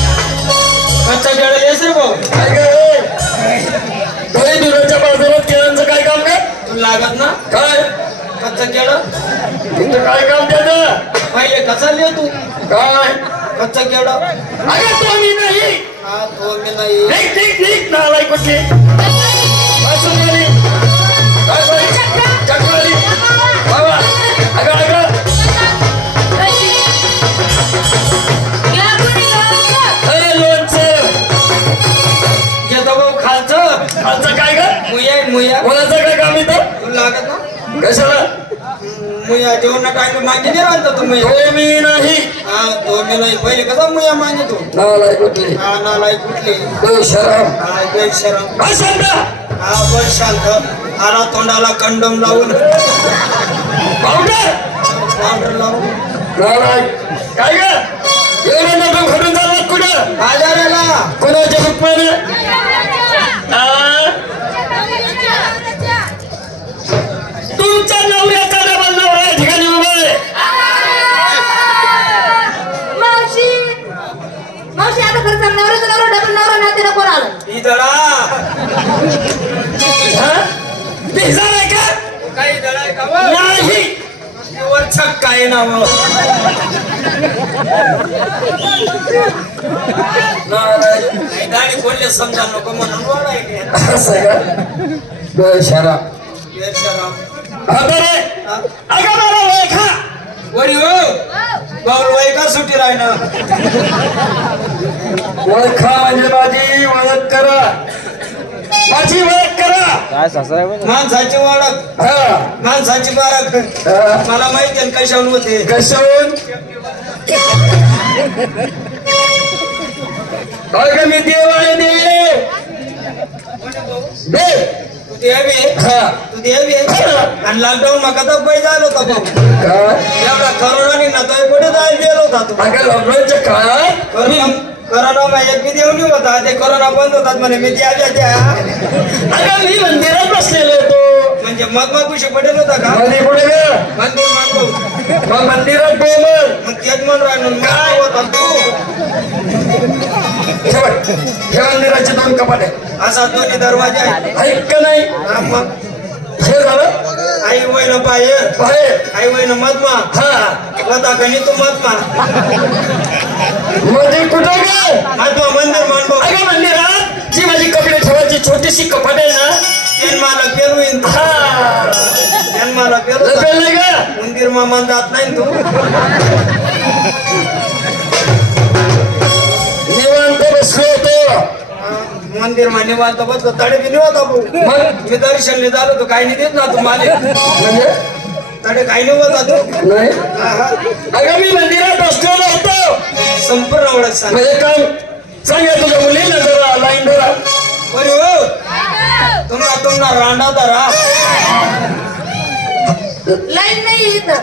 कच्चा केळं येस रे भाऊ. दुराच्या बाजारात केळांचं काय काम काय तुला लागत ना काय कच्चा केळं तुमचं काय काम त्याचं पहिले कसा लिह तू काय कच्चा केळं. अगं तो मी नाही हा तो मी नाही. ठीक ठीक ठीक नालाय कुठली चकवाली बाबा अगं अगं अरे लोणचं घेतो भाऊ खालचं. खालचं काय ग मुया मुया कोणाचं काय काम येतं तुला लागत ना कशाला मुया जेवण टाइम मागे नाही राहता तू मुया. तो मी नाही हा तो मी नाही. पहिले कसा मुया मागे तू नालाय कुठली हा नालाय कुठली बेशरम हा बेशरम. काय सांगता हा बस शांत. आला तोंडाला कंडम लावून पावडर पावडर लावून नालाय काय ग एवढं नको घडून चाललात कुठं बाजाराला कोणाच्या हुकमाने तुमच्या नवऱ्याचा डबल नवरा या ठिकाणी उभा आहे. मावशी आता खरं सांग नवऱ्याचा नवरा डबल नवरा नातीला कोण आलं ही दळा भिजार आहे का काही दळा आहे का नाही वर छक्का आहे ना मग. नाही गाडी कोणले समजा नको म्हणून वाढायचे. असं आहे का बेशरम बेशरम. अगं मला ओळखा वरी हो बाऊल वाई का सुट्टी राहिना. ओळखा म्हणजे माझी ओळख करा माझी ओळख करा काय सासरा माणसाची ओळख हा माणसाची बाळख मला माहिती आहे कशाहून होते. कशाहून अगं मी देव आहे देव देव तू देवी हा तू देवी आणि लॉकडाऊन मका तर पैसे आलो होता भाऊ. काय एवढा करोना ना तो कुठे जायला गेलो होता तू. अगं लॉकडाऊनच्या काळात करोना माझ्या मी देऊन होता ते करोना बंद होतात म्हणे मी त्या अगं मी मंदिरात बसलेलो होतो म्हणजे मग मग खुशी पटेल होता का मध्ये पुढे ग मंदिर मानतो मग मंदिरात बोल मग तेच म्हणून राहिलो काय होता तू. हे मंदिराचे दोन कपाट आहे असा दोन्ही दरवाजे आहे. ऐक का नाही हा, मग हे झालं आई वयन पाय बाहेर आई वयन मधमा हा होता गणी तू मधमा मध्ये कुठे ग मधमा मंदिर मानतो. अगं मंदिरात जी माझी कपडे ठेवायची छोटीशी कपाट आहे ना जन्माला पेरू हा जन्माला पेरू लपेल नाही का मंदिर मामान जात नाही तू. निवांत बसलो होतो मंदिर मा निवांत बसतो तडे बी निवांता भाऊ. मग मी दर्शनले झालो तो काही नाही देत ना तू माले म्हणजे तडे काही नाही होता तू. नाही आहा. अगं मी मंदिरात बसलेलो होतो संपूर्ण ओळख सांग. म्हणजे काम सांगा तुझ्या मुलीला जरा लाईन धरा बरी हो तुम्हाला रांडा धरा लाईन नाही इथं